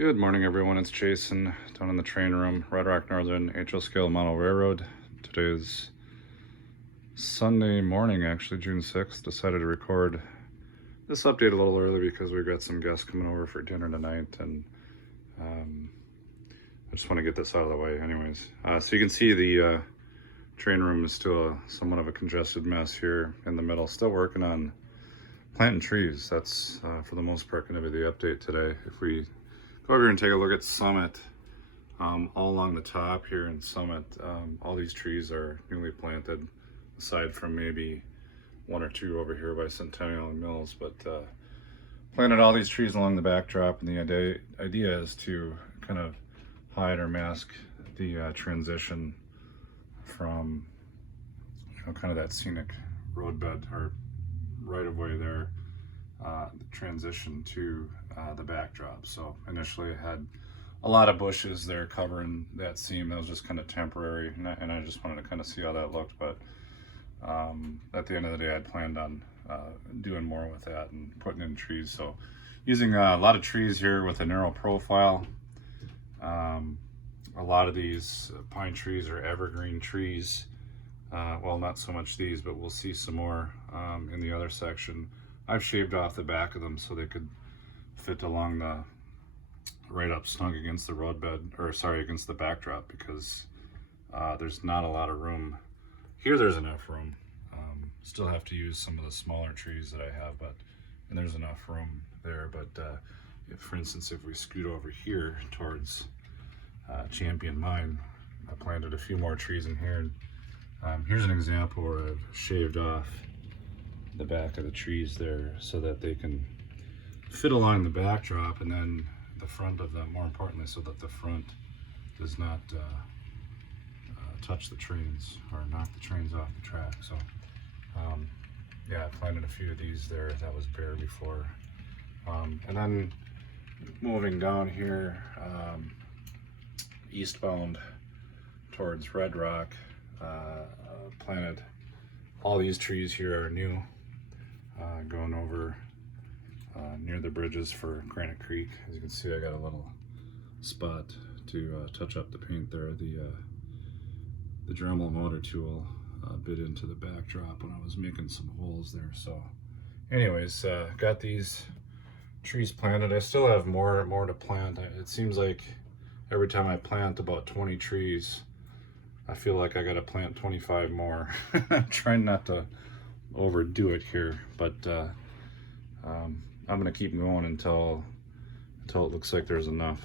Good morning, everyone. It's Jason down in the train room, Red Rock Northern HO Scale Model Railroad. Today's Sunday morning, actually, June 6th. Decided to record this update a little early because we've got some guests coming over for dinner tonight, and I just want to get this out of the way anyways. So you can see the train room is still somewhat of a congested mess here in the middle. Still working on planting trees. That's, for the most part, going to be the update today. If we go over here and take a look at Summit, all along the top here in Summit, all these trees are newly planted, aside from maybe one or two over here by Centennial and Mills. But planted all these trees along the backdrop, and the idea is to kind of hide or mask the transition from, kind of that scenic roadbed or right of way there, the transition to the backdrop. So initially I had a lot of bushes there covering that seam. That was just kind of temporary, and I just wanted to kind of see how that looked. But at the end of the day, I'd planned on doing more with that and putting in trees. So using a lot of trees here with a narrow profile. A lot of these pine trees are evergreen trees. Well, not so much these, but we'll see some more in the other section. I've shaved off the back of them so they could fit along the right up snug against the roadbed, or sorry, against the backdrop, because there's not a lot of room. Here there's enough room. Still have to use some of the smaller trees that I have, and there's enough room there. But for instance, if we scoot over here towards Champion Mine, I planted a few more trees in here. Here's an example where I've shaved off the back of the trees there so that they can fit along the backdrop, and then the front of them, more importantly, so that the front does not touch the trains or knock the trains off the track. So yeah, I planted a few of these there. That was bare before. And then moving down here, eastbound towards Red Rock, planted all these trees here are new, going over near the bridges for Granite Creek. As you can see, I got a little spot to touch up the paint there. The Dremel motor tool bit into the backdrop when I was making some holes there. So anyways, got these trees planted. I still have more to plant. It seems like every time I plant about 20 trees, I feel like I gotta plant 25 more. I'm trying not to overdo it here, but I'm gonna keep going until it looks like there's enough.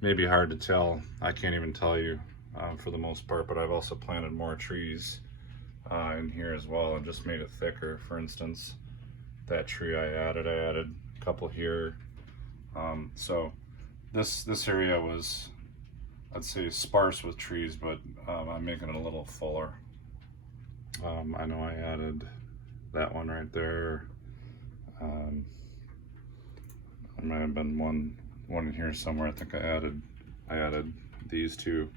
Maybe hard to tell. I can't even tell you for the most part, but I've also planted more trees in here as well and just made it thicker. For instance, that tree I added a couple here. So this area was, I'd say, sparse with trees, but I'm making it a little fuller. I know I added that one right there. There might have been one in here somewhere. I think I added these two.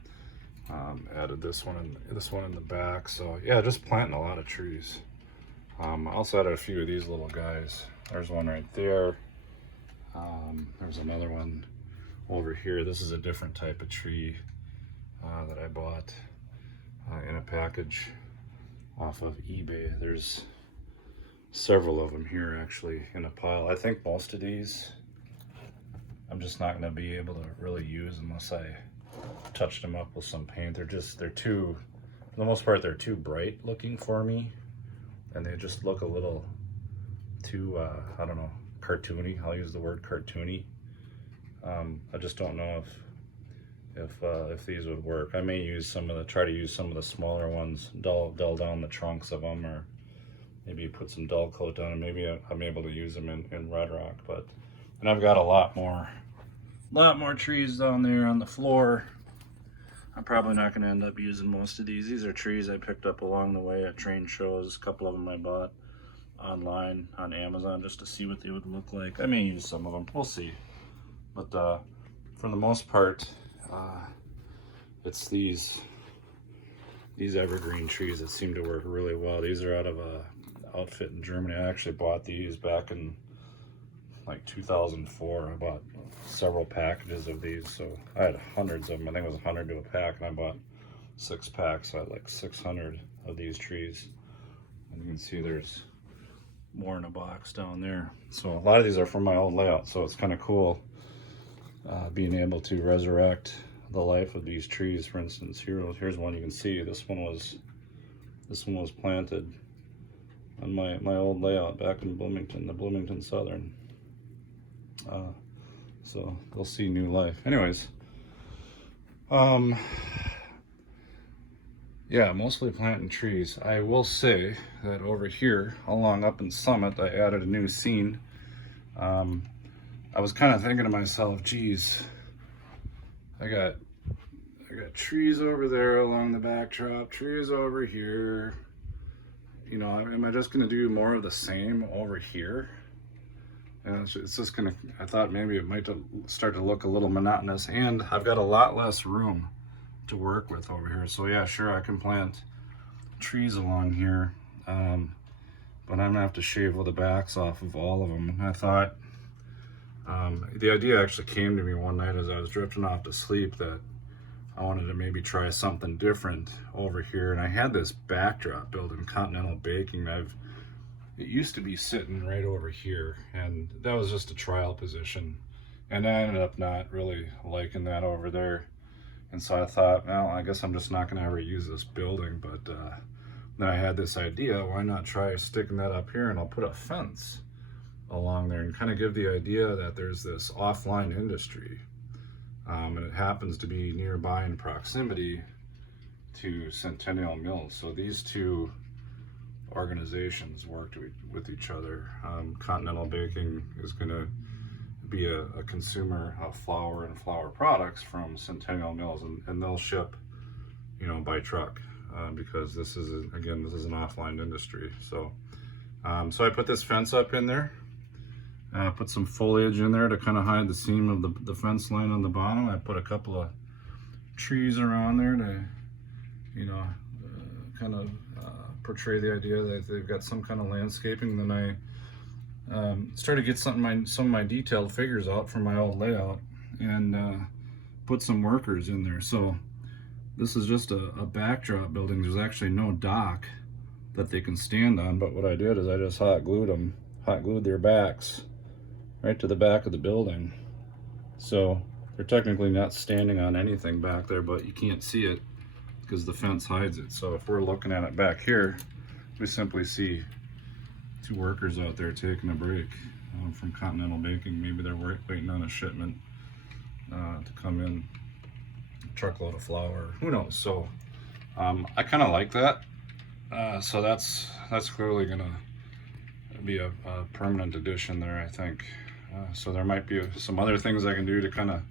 Added this one in the back. So yeah, just planting a lot of trees. I also added a few of these little guys. There's one right there. There's another one over here. This is a different type of tree that I bought in a package off of eBay. There's several of them here actually in a pile. I think most of these I'm just not going to be able to really use unless I touch them up with some paint. They're too, for the most part, they're too bright looking for me, and they just look a little too I don't know, cartoony. I'll use the word cartoony. I just don't know if these would work. I may try to use some of the smaller ones, dull down the trunks of them, or maybe put some dull coat down, and maybe I'm able to use them in Red Rock. And I've got a lot more trees down there on the floor. I'm probably not going to end up using most of these. These are trees I picked up along the way at train shows. A couple of them I bought online on Amazon just to see what they would look like. I may use some of them. We'll see. But for the most part, it's these evergreen trees that seem to work really well. These are out of a outfit in Germany. I actually bought these back in like 2004. I bought several packages of these, so I had hundreds of them. I think it was 100 to a pack, and I bought 6 packs. So I had like 600 of these trees. And you can see there's more in a box down there. So a lot of these are from my old layout, so it's kind of cool being able to resurrect the life of these trees. For instance, here's one you can see. This one was planted on my old layout back in Bloomington, the Bloomington Southern. So they'll see new life. Anyways, yeah, mostly planting trees. I will say that over here, along up in Summit, I added a new scene. I was kind of thinking to myself, geez, I got trees over there along the backdrop, trees over here. You know, am I just gonna do more of the same over here? And it's just gonna, I thought maybe it might start to look a little monotonous, and I've got a lot less room to work with over here. So yeah, sure, I can plant trees along here, but I'm gonna have to shave all the backs off of all of them. And I thought, the idea actually came to me one night as I was drifting off to sleep, that I wanted to maybe try something different over here. And I had this backdrop built in Continental Baking. It used to be sitting right over here, and that was just a trial position. And I ended up not really liking that over there. And so I thought, well, I guess I'm just not gonna ever use this building. But then I had this idea, why not try sticking that up here, and I'll put a fence along there and kind of give the idea that there's this offline industry. And it happens to be nearby in proximity to Centennial Mills. So these two organizations worked with each other. Continental Baking is going to be a consumer of flour and flour products from Centennial Mills, and they'll ship, you know, by truck, because this is an offline industry. So so I put this fence up in there. Put some foliage in there to kind of hide the seam of the fence line on the bottom. I put a couple of trees around there to, you know, kind of portray the idea that they've got some kind of landscaping. Then I started to get some of my detailed figures out from my old layout, and put some workers in there. So this is just a backdrop building. There's actually no dock that they can stand on, but what I did is I just hot glued their backs right to the back of the building. So they're technically not standing on anything back there, but you can't see it because the fence hides it. So if we're looking at it back here, we simply see 2 workers out there taking a break from Continental Baking. Maybe they're waiting on a shipment to come in, a truckload of flour, who knows. So I kind of like that. So that's clearly gonna be a permanent addition there, I think. So there might be some other things I can do to kind of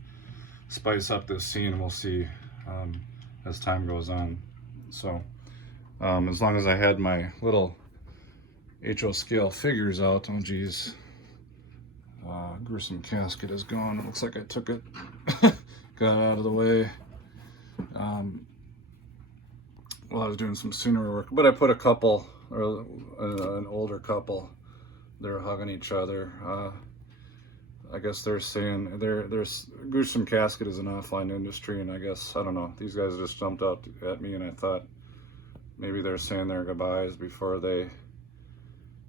spice up this scene, and we'll see as time goes on. So as long as I had my little HO scale figures out, oh geez, gruesome casket is gone. It looks like I took it, got out of the way while I was doing some scenery work. But I put a couple, or an older couple, they're hugging each other. I guess they're saying there's gruesome casket is an offline industry, and I guess, I don't know, these guys just jumped out at me, and I thought maybe they're saying their goodbyes before they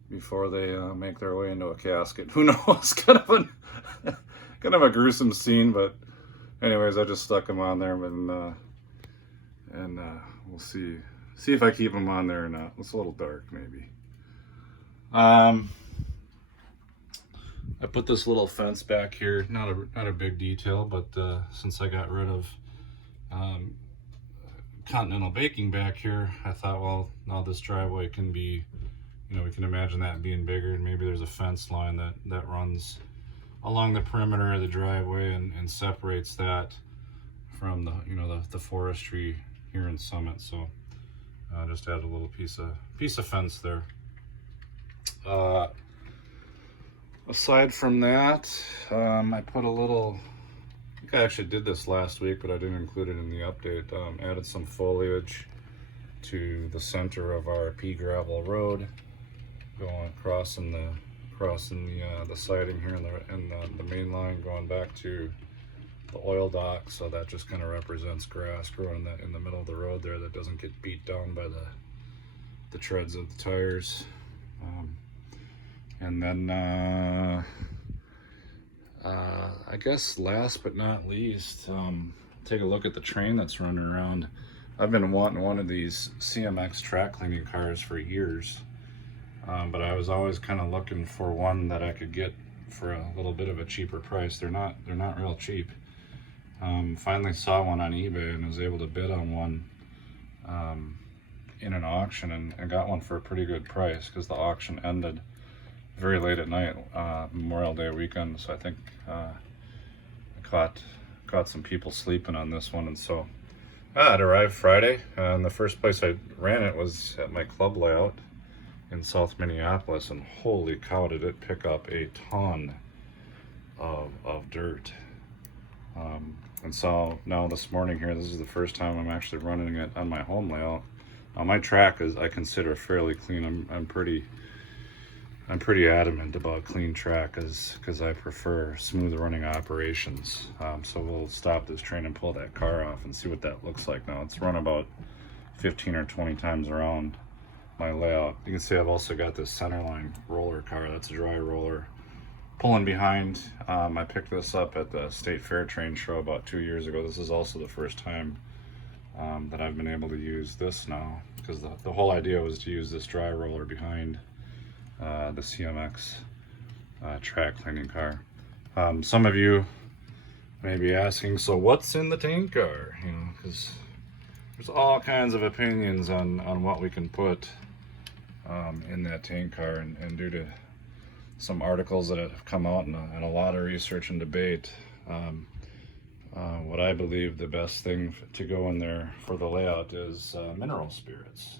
make their way into a casket. Who knows? kind of a gruesome scene, but anyways, I just stuck them on there, and we'll see if I keep them on there or not. It's a little dark, maybe. I put this little fence back here, not a big detail, but since I got rid of Continental Baking back here, I thought, well, now this driveway can be, you know, we can imagine that being bigger, and maybe there's a fence line that runs along the perimeter of the driveway and separates that from the, you know, the forestry here in Summit. So I just added a little piece of fence there. Aside from that, I put a little, I think I actually did this last week, but I didn't include it in the update. Added some foliage to the center of our pea gravel road, going across in the crossing the siding here and the main line going back to the oil dock. So that just kind of represents grass growing in the middle of the road there that doesn't get beat down by the treads of the tires. And then I guess last but not least, take a look at the train that's running around. I've been wanting one of these CMX track cleaning cars for years, but I was always kind of looking for one that I could get for a little bit of a cheaper price. They're not real cheap. Finally saw one on eBay and was able to bid on one in an auction and got one for a pretty good price, because the auction ended very late at night, Memorial Day weekend. So I think I caught some people sleeping on this one, and so it arrived Friday. And the first place I ran it was at my club layout in South Minneapolis, and holy cow, did it pick up a ton of dirt. And so now this morning here, this is the first time I'm actually running it on my home layout. Now my track is, I consider, fairly clean. I'm pretty adamant about clean track, because I prefer smooth running operations. So we'll stop this train and pull that car off and see what that looks like. Now it's run about 15 or 20 times around my layout. You can see I've also got this Centerline roller car. That's a dry roller pulling behind. I picked this up at the State Fair train show about 2 years ago. This is also the first time that I've been able to use this now, because the whole idea was to use this dry roller behind the CMX track cleaning car. Some of you may be asking, so what's in the tank car? You know, because there's all kinds of opinions on what we can put in that tank car, and due to some articles that have come out and a lot of research and debate, what I believe the best thing to go in there for the layout is mineral spirits.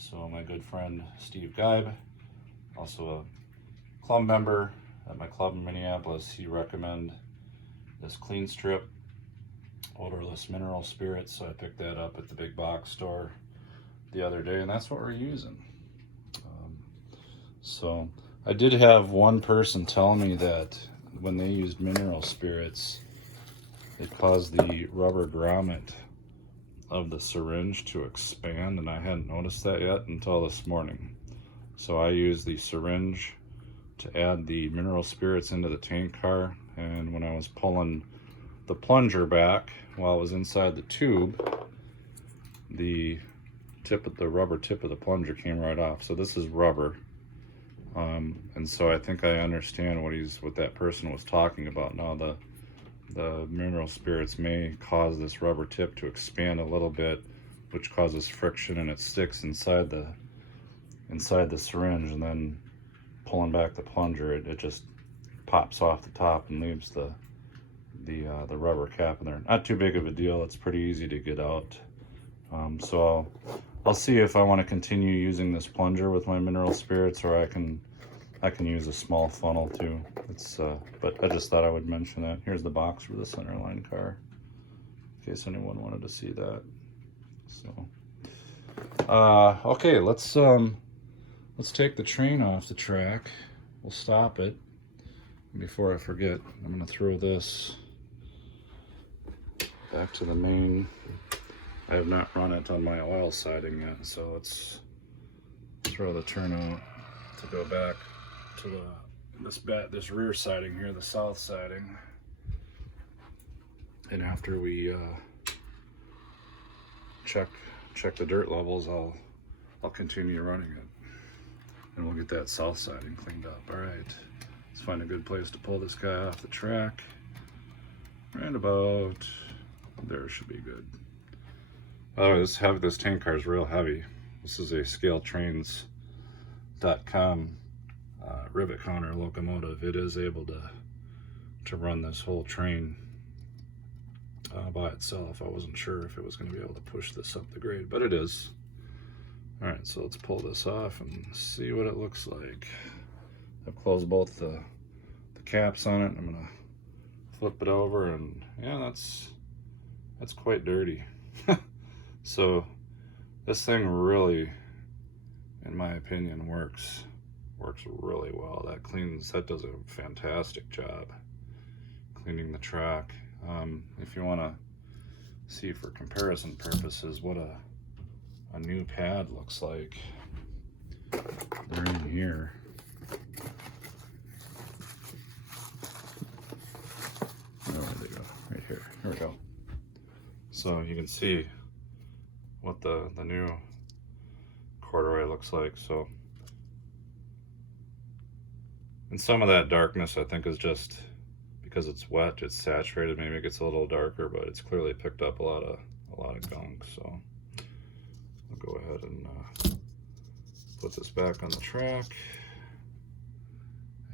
So my good friend Steve Geib, also a club member at my club in Minneapolis, he recommended this Clean Strip odorless mineral spirits. So I picked that up at the big box store the other day, and that's what we're using. So I did have one person tell me that when they used mineral spirits, it caused the rubber grommet of the syringe to expand, and I hadn't noticed that yet until this morning. So I used the syringe to add the mineral spirits into the tank car, and when I was pulling the plunger back while it was inside the tube, the rubber tip of the plunger came right off. So this is rubber, and so I think I understand what that person was talking about. Now the mineral spirits may cause this rubber tip to expand a little bit, which causes friction, and it sticks inside the syringe, and then pulling back the plunger, it just pops off the top and leaves the rubber cap in there. Not too big of a deal. It's pretty easy to get out. So I'll see if I want to continue using this plunger with my mineral spirits, or I can use a small funnel too. But I just thought I would mention that. Here's the box for the Centerline car, in case anyone wanted to see that. So, okay, let's take the train off the track. We'll stop it. Before I forget, I'm gonna throw this back to the main. I have not run it on my oil siding yet, so let's throw the turnout to go back to this rear siding here, the south siding. And after we check the dirt levels, I'll continue running it, and we'll get that south siding cleaned up. All right, let's find a good place to pull this guy off the track. Right about there should be good. Oh, this tank car is real heavy. This is a ScaleTrains.com rivet counter locomotive. It is able to run this whole train by itself. I wasn't sure if it was going to be able to push this up the grade, but it is. All right, so let's pull this off and see what it looks like. I've closed both the caps on it. I'm gonna flip it over, and yeah, that's quite dirty. So this thing really, in my opinion, works. works really well. That does a fantastic job cleaning the track. If you want to see for comparison purposes what a new pad looks like, they're in here. Oh, where they go? Right here. Here we go. So you can see what the new corduroy looks like. So, and some of that darkness I think is just because it's wet, it's saturated. Maybe it gets a little darker, but it's clearly picked up a lot of gunk. So I'll go ahead and put this back on the track,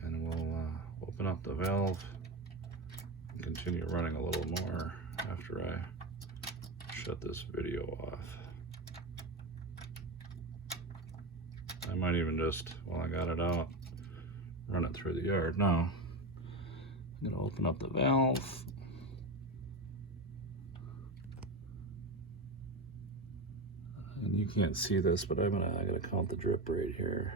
and we'll open up the valve and continue running a little more after I shut this video off. I might even just, while I got it out, run it through the yard. Now, I'm gonna open up the valve. And you can't see this, but I gotta count the drip right here.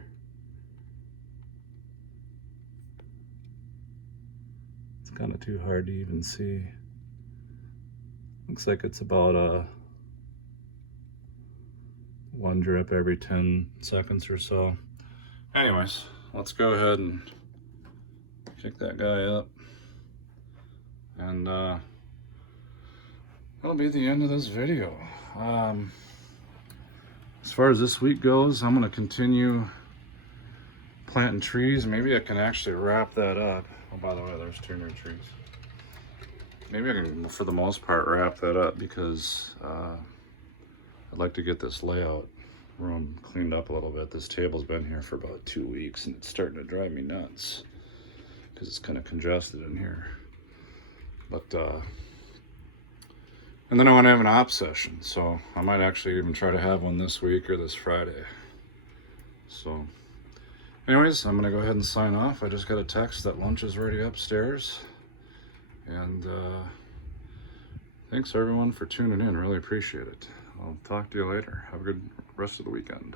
It's kind of too hard to even see. Looks like it's about one drip every 10 seconds or so. Anyways, let's go ahead and kick that guy up. And that'll be the end of this video. As far as this week goes, I'm gonna continue planting trees. Maybe I can actually wrap that up. Oh, by the way, there's 2 new trees. Maybe I can, for the most part, wrap that up because I'd like to get this layout room cleaned up a little bit. This table's been here for about 2 weeks and it's starting to drive me nuts because it's kind of congested in here. But and then I want to have an op session, so I might actually even try to have one this week or this Friday. So anyways, I'm gonna go ahead and sign off. I just got a text that lunch is ready upstairs. And thanks everyone for tuning in. Really appreciate it. I'll talk to you later. Have a good rest of the weekend.